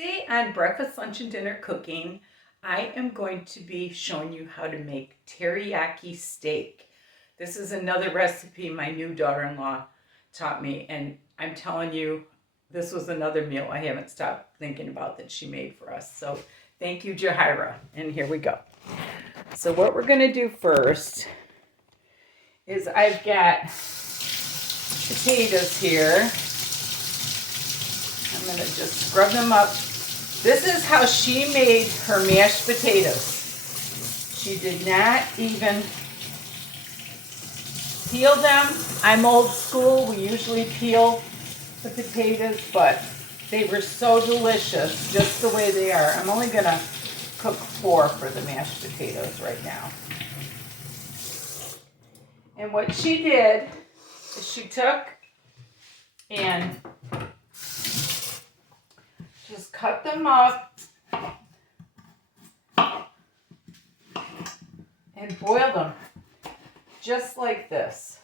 Today on Breakfast, Lunch, and Dinner Cooking, I am going to be showing you how to make teriyaki steak. This is another recipe my new daughter-in-law taught me, and I'm telling you, this was another meal I haven't stopped thinking about that she made for us. So thank you, Jahira, and here we go. So what we're going to do first is I've got potatoes here. I'm going to just scrub them up. This is how she made her mashed potatoes. She did not even peel them. I'm old school. We usually peel the potatoes, but they were so delicious just the way they are. I'm only going to cook 4 for the mashed potatoes right now. And what she did is she took and just cut them up and boil them just like this.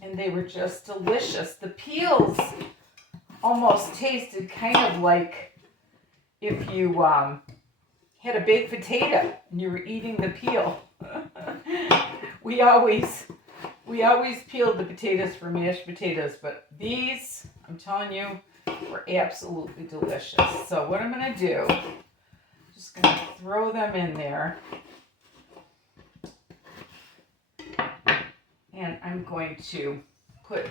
And they were just delicious. The peels almost tasted kind of like if you had a baked potato and you were eating the peel. We always peeled the potatoes for mashed potatoes, but these, I'm telling you, were absolutely delicious. So what I'm going to do, just going to throw them in there. And I'm going to put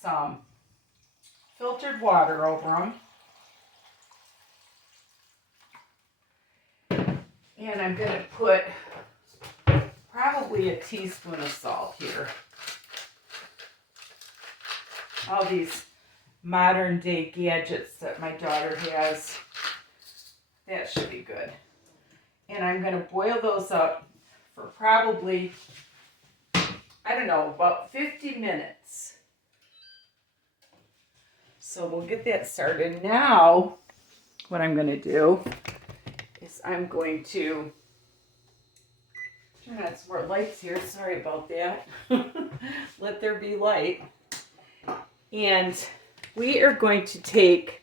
some filtered water over them. And I'm going to put probably a teaspoon of salt here. All these modern day gadgets that my daughter has, that should be good. And I'm going to boil those up for probably, I don't know, about 50 minutes. So we'll get that started. Now, what I'm going to do is I'm going to turn on some more lights here. Sorry about that. Let there be light. And we are going to take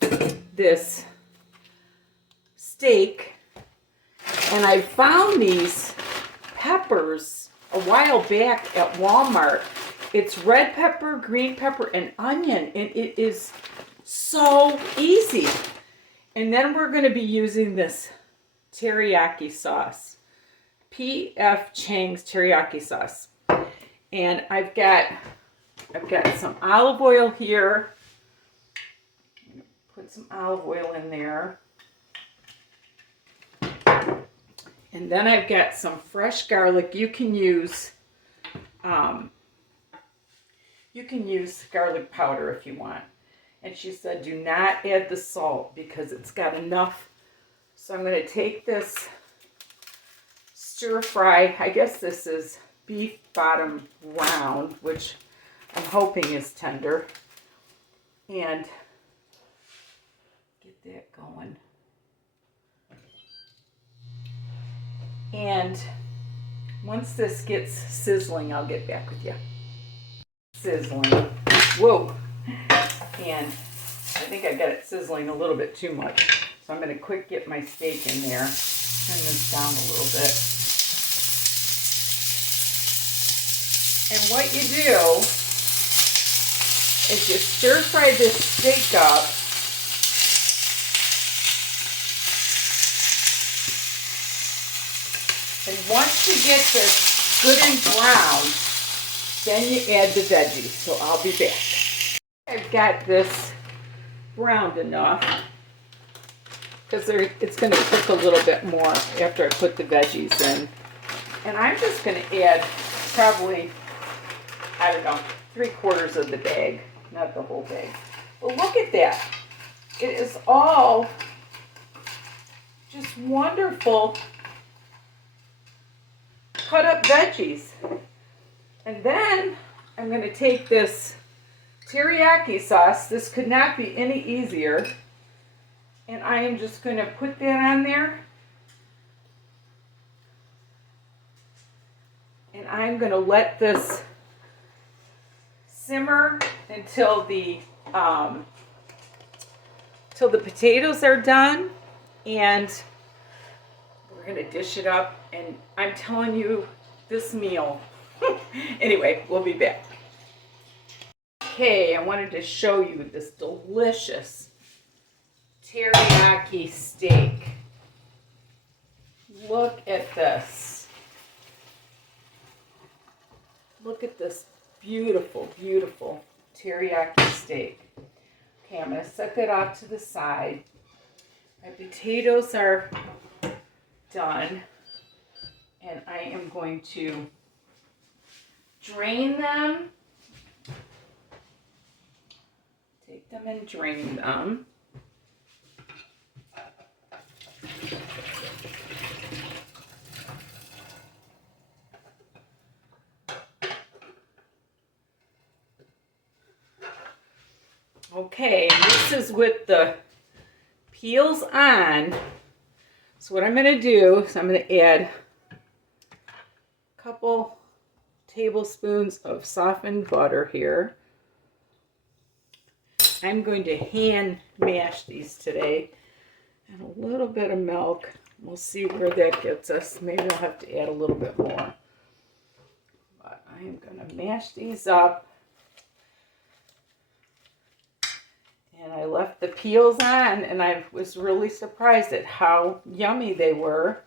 this steak, and I found these peppers a while back at Walmart. It's red pepper, green pepper, and onion, and it is so easy. And then we're going to be using this teriyaki sauce. P.F. Chang's teriyaki sauce. And I've got some olive oil here. I'm going to put some olive oil in there. And then I've got some fresh garlic. You can use garlic powder if you want. And she said do not add the salt because it's got enough. So I'm going to take this stir fry. I guess this is beef bottom round, which I'm hoping is tender. And get that going. And once this gets sizzling, I'll get back with you. Sizzling. Whoa. And I think I got it sizzling a little bit too much. So I'm going to quick get my steak in there. Turn this down a little bit. And what you do is you stir fry this steak up. And once you get this good and brown, then you add the veggies. So I'll be back. I've got this browned enough because it's going to cook a little bit more after I put the veggies in. And I'm just going to add probably, I don't know, 3/4 of the bag, not the whole bag. But look at that. It is all just wonderful cut up veggies. And then I'm going to take this teriyaki sauce. This could not be any easier. And I am just going to put that on there. And I'm going to let this simmer until till the potatoes are done, and we're gonna dish it up. And I'm telling you, this meal. Anyway, we'll be back. Okay, I wanted to show you this delicious teriyaki steak. Look at this. Look at this beautiful, beautiful teriyaki steak. Okay, I'm going to set that off to the side. My potatoes are done, and I am going to drain them. Take them and drain them. Okay, and this is with the peels on. So what I'm going to do is I'm going to add a couple tablespoons of softened butter here. I'm going to hand mash these today, and a little bit of milk. We'll see where that gets us. Maybe I'll have to add a little bit more. But I am going to mash these up. And I left the peels on, and I was really surprised at how yummy they were.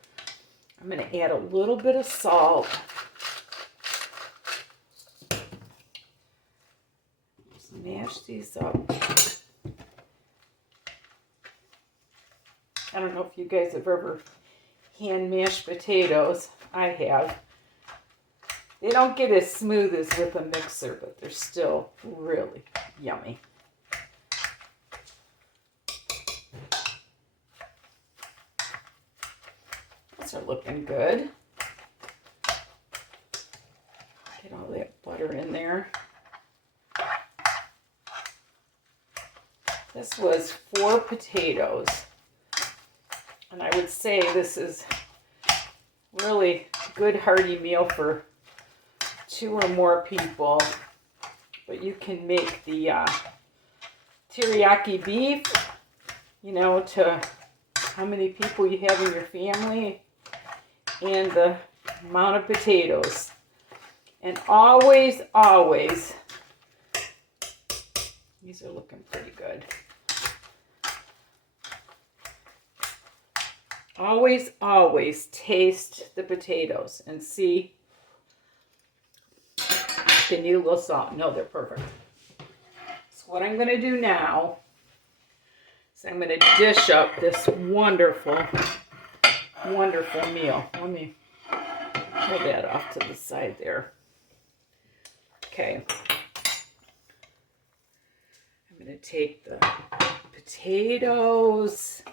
I'm going to add a little bit of salt. Just mash these up. I don't know if you guys have ever hand mashed potatoes. I have. They don't get as smooth as with a mixer, but they're still really yummy. These are looking good. Get all that butter in there. This was 4 potatoes. And I would say this is really a good hearty meal for 2 or more people. But you can make the teriyaki beef, you know, to how many people you have in your family and the amount of potatoes. And always, always, these are looking pretty good. Always, always taste the potatoes and see if they need a little salt. No, they're perfect. So what I'm going to do now is I'm going to dish up this wonderful, wonderful meal. Let me pull that off to the side there. Okay. I'm going to take the potatoes.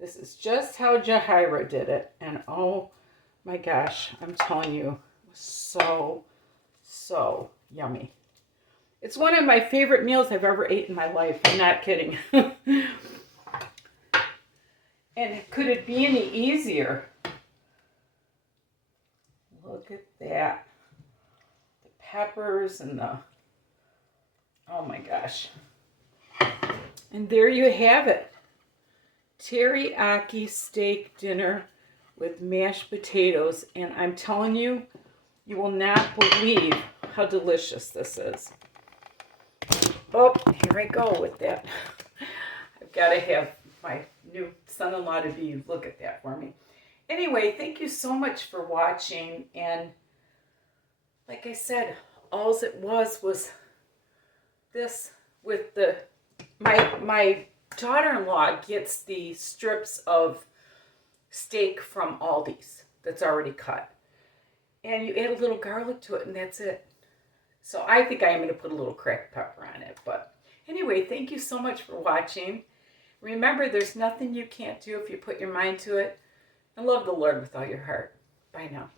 This is just how Jahira did it. And oh my gosh, I'm telling you, it was so, so yummy. It's one of my favorite meals I've ever ate in my life. I'm not kidding. And could it be any easier? Look at that. The peppers and the, oh my gosh. And there you have it. Teriyaki steak dinner with mashed potatoes. And I'm telling you, you will not believe how delicious this is. Oh, here I go with that. I've got to have my new son-in-law to be look at that for me. Anyway, thank you so much for watching. And like I said, all it was this with the my daughter-in-law gets the strips of steak from Aldi's that's already cut. And you add a little garlic to it, and that's it. So I think I'm going to put a little cracked pepper on it. But anyway, thank you so much for watching. Remember, there's nothing you can't do if you put your mind to it. And love the Lord with all your heart. Bye now.